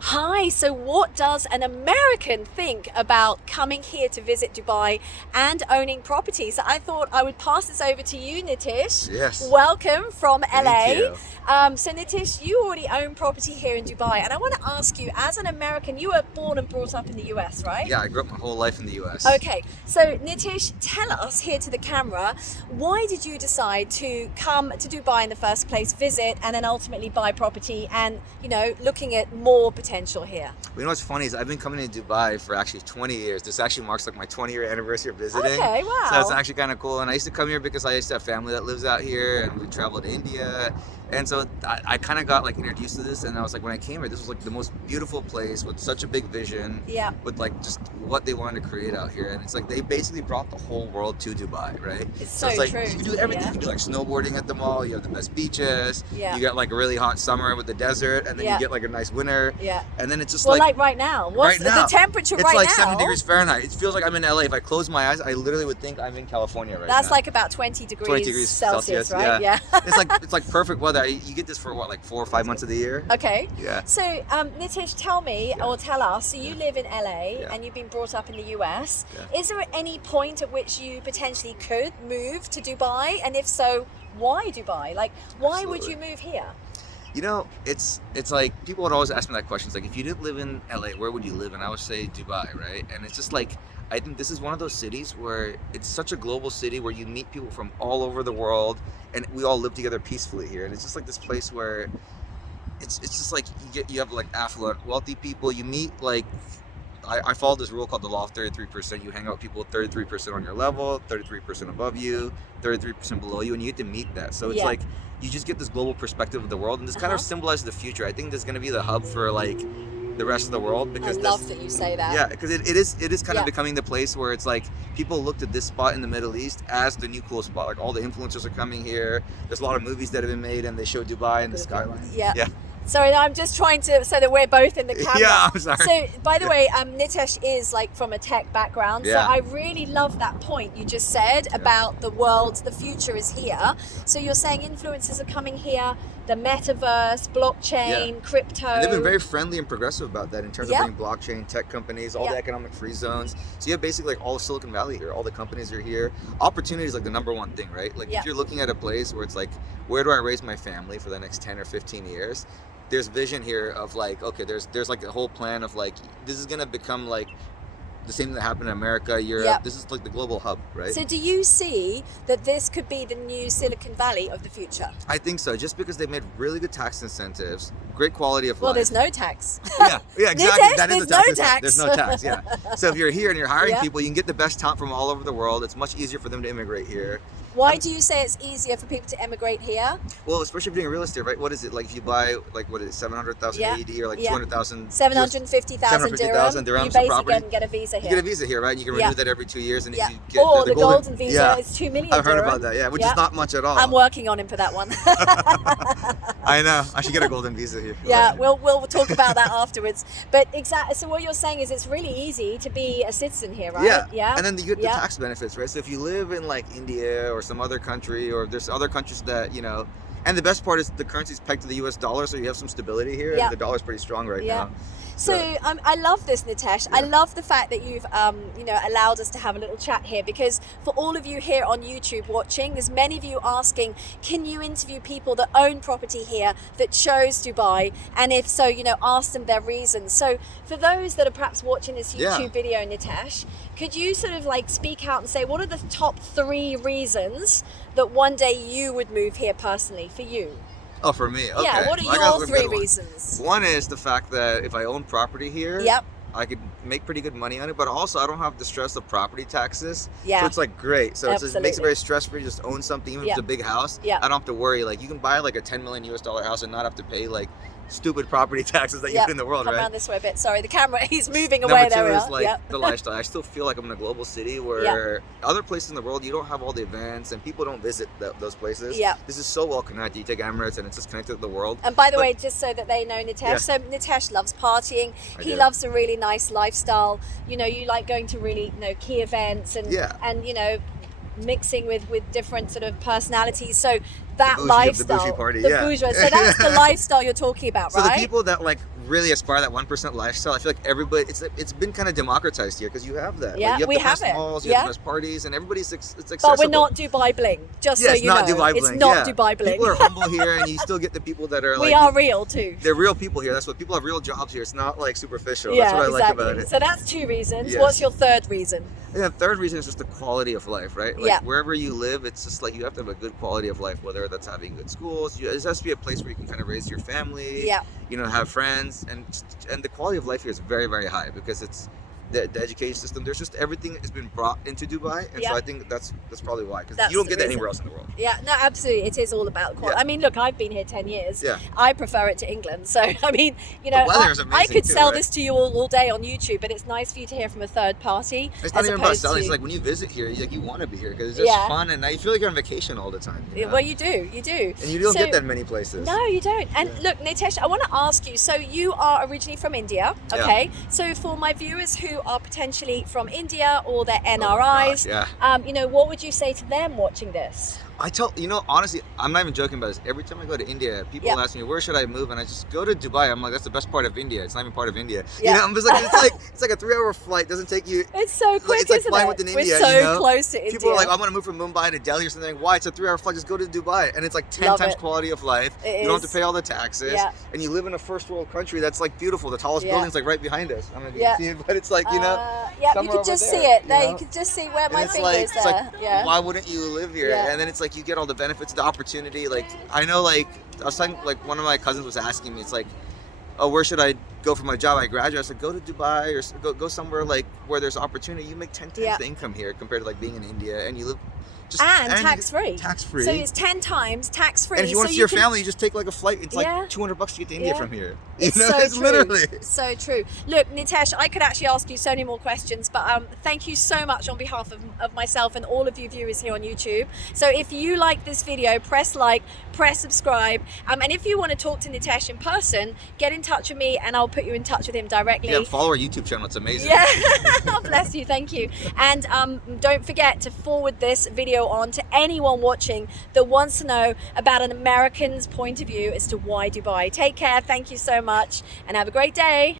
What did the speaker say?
Hi, so what does an American think about coming here to visit Dubai and owning property? So I thought I would pass this over to you, Nitish. Yes. Welcome from LA. Thank you. So Nitish, you already own property here in Dubai, and I want to ask you, as an American, you were born and brought up in the US, right? Yeah, I grew up my whole life in the US. Okay, so Nitish, tell us here to the camera, why did you decide to come to Dubai in the first place, visit, and then ultimately buy property and, looking at more potential here? You know what's funny is I've been coming to Dubai for actually 20 years. This actually marks like my 20-year anniversary of visiting. Okay, wow. So it's actually kind of cool. And I used to come here because I used to have family that lives out here, and we traveled to India. And so I kind of got like introduced to this, and I was like, when I came here, this was like the most beautiful place with such a big vision. Yeah. With like just what they wanted to create out here. And it's like they basically brought the whole world to Dubai, right? It's so it's like true. you can do everything. Yeah. You can do like snowboarding at the mall. You have the best beaches. Yeah. You got like a really hot summer with the desert, and then Yeah. you get like a nice winter. Yeah. And then it's just Well, like right now. What's right now, the temperature it's right like now? 7 degrees Fahrenheit. It feels like I'm in LA. If I close my eyes, I literally would think I'm in California right now. That's like about 20 degrees Celsius, right? Yeah. It's like perfect weather. You get this for what, like 4 or 5 months of the year? Okay. Yeah. So, Nitish, tell me, or tell us, so you live in LA Yeah. and you've been brought up in the US. Yeah. Is there any point at which you potentially could move to Dubai? And if so, why Dubai? Like, why would you move here? You know, it's like people would always ask me that question. It's like, if you didn't live in LA, where would you live? And I would say Dubai, right? And it's just like, I think this is one of those cities where it's such a global city where you meet people from all over the world, and we all live together peacefully here. And it's just like this place where it's just like you have like affluent, wealthy people. You meet like, I follow this rule called the law of 33%. You hang out with people 33% on your level, 33% above you, 33% below you, and you get to meet that. So it's like you just get this global perspective of the world, and this kind of symbolizes the future. I think this is going to be the hub for like the rest of the world, because I love that you say that. Yeah, because it is kind of becoming the place where it's like people looked at this spot in the Middle East as the new cool spot. Like all the influencers are coming here. There's a lot of movies that have been made, and they show Dubai and the skyline. Yeah. Sorry, I'm just trying to, so that we're both in the camera. Yeah, I'm sorry. So, by the way, Nitish is like from a tech background. Yeah. So I really love that point you just said about the world, the future is here. So you're saying influencers are coming here, the metaverse, blockchain, crypto. And they've been very friendly and progressive about that in terms of Yep. bringing blockchain, tech companies, all the economic free zones. So you have basically like all of Silicon Valley here. All the companies are here. Opportunity is like the number one thing, right? Like if you're looking at a place where it's like, where do I raise my family for the next 10 or 15 years? There's vision here of like, okay, there's like a whole plan of like, this is gonna become like the same thing that happened in America, Europe. This is like the global hub, right? So do you see that this could be the new Silicon Valley of the future? I think so, just because they've made really good tax incentives, great quality of Well, life. there's no tax. Yeah, exactly. Nitish, That is there's the no tax. tax. There's no tax, yeah. So if you're here and you're hiring Yeah. people, you can get the best talent from all over the world. It's much easier for them to immigrate here. Why do you say it's easier for people to emigrate here? Well, especially if you're doing real estate, right? What is it like if you buy like, what is it, 700,000 AED or like 200,000? 750,000 dirhams You for basically property. get a visa here. You get a visa here, right? And you can renew that every 2 years, and if you get Or the golden visa is 2 million I've heard dirham. about that, yeah, which is not much at all. I'm working on him for that one. I know. I should get a golden visa here. Yeah, we'll talk about that afterwards. But exactly, so what you're saying is it's really easy to be a citizen here, right? Yeah. And then you get the tax benefits, right? So if you live in like India or some other country, or there's other countries that, and the best part is the currency's pegged to the US dollar, so you have some stability here, and the dollar's pretty strong right now. So I love this, Nitish. I love the fact that you've allowed us to have a little chat here, because for all of you here on YouTube watching, there's many of you asking, can you interview people that own property here that chose Dubai? And if so, ask them their reasons. So for those that are perhaps watching this YouTube video, Nitish, could you sort of like speak out and say, what are the top 3 reasons that one day you would move here personally for you? Oh, for me? Okay. Yeah, what are your 3 reasons? One is the fact that if I own property here, I could make pretty good money on it, but also I don't have the stress of property taxes. Yeah. So it's like great. So it makes it very stress-free to just own something, even if it's a big house. Yeah. I don't have to worry. Like you can buy like a $10 million US house and not have to pay like stupid property taxes that you put in the world, Come right? around this way a bit. Sorry, the camera, he's moving Number away. 2 There we is are. like the lifestyle. I still feel like I'm in a global city where other places in the world, you don't have all the events and people don't visit those places. Yeah. This is so well connected. You take Emirates and it's just connected to the world. And by the way, just so that they know, Nitish, so Nitish loves partying. He loves a really nice lifestyle. You like going to really, key events and mixing with different sort of personalities. So that the bougie, lifestyle, the bougie party, the yeah. bourgeois. So that's the lifestyle you're talking about, So right? the people that like really aspire that 1% lifestyle, I feel like everybody, it's been kind of democratized here because you have that. Yeah, like, you have we the have best it. malls, you have the best parties, and everybody's it's accessible. But we're not Dubai bling, just Yeah, so it's you not know. Dubai It's bling, not yeah. Dubai bling. People are humble here, and you still get the people that are like we are real too. They're real people here. That's what people have real jobs here. It's not like superficial. Yeah, That's what I like exactly. about it. So that's 2 reasons. Yes. What's your third reason? And the third reason is just the quality of life, right? Like Yeah. wherever you live, it's just like you have to have a good quality of life, whether that's having good schools. It has to be a place where you can kind of raise your family, Yeah. you know, have friends, and the quality of life here is very, very high because it's the education system. There's just everything has been brought into Dubai, and Yeah. so I think that's probably why, because That's you don't the get that reason. anywhere else in the world. Yeah, no, absolutely. It is all about quality. Yeah. I mean, look, I've been here 10 years. Yeah. I prefer it to England. So, I mean, you know, The weather is I amazing could too, sell right? this to you all day on YouTube, but it's nice for you to hear from a third party. It's not as even about opposed selling. to- It's like when you visit here, you want to be here because it's just Yeah. fun, and you feel like you're on vacation all the time. You know? Well, you do. You do. And you don't So- get that many places. No, you don't. And Yeah. look, Nitish, I want to ask you. So you are originally from India, Yeah. okay? So for my viewers who are potentially from India or they're Oh my NRIs, gosh, yeah. you know, what would you say to them watching this? I tell you know honestly, I'm not even joking about this. Every time I go to India, people Yeah. ask me where should I move, and I just go to Dubai. I'm like, that's the best part of India. It's not even part of India. Yeah. You know, I'm just like it's like a 3-hour flight. Doesn't take you. It's so quick, It's like isn't flying it? within We're India, so you know? close to India. People are like, I'm gonna move from Mumbai to Delhi or something. Why? It's a 3-hour flight. Just go to Dubai, and it's like 10 Love times it. quality of life. It You don't have is. to pay all the taxes, Yeah. and you live in a first world country that's like beautiful. The tallest Yeah. building's like right behind us. I don't know if you Yeah. can see it, but it's like you know. yeah, you somewhere could over just there, see it. you There, know? you could just see where And my it's finger like, is it's there. like, yeah. why wouldn't you live here? Yeah. And then it's like you get all the benefits, the opportunity. Like I know, like I was talking, like one of my cousins was asking me, it's like, oh, where should I go for my job? I graduate. I was like, go to Dubai or go somewhere like where there's opportunity. You make 10 times Yeah. the income here compared to like being in India, and you live just And you tax free. get Tax free. So it's 10 times tax free. and if you want to see your family, you just take like a flight. It's Yeah. like $200 to get to India Yeah. from here. It's you know, so it's true. literally. So true. Look, Nitish, I could actually ask you so many more questions, but thank you so much on behalf of myself and all of you viewers here on YouTube. So if you like this video, press like, press subscribe, and if you want to talk to Nitish in person, get in touch with me and I'll put you in touch with him directly. Yeah, follow our YouTube channel. It's amazing. Yeah, bless you, thank you. And don't forget to forward this video on to anyone watching that wants to know about an American's point of view as to why Dubai. Take care, thank you so much, and have a great day.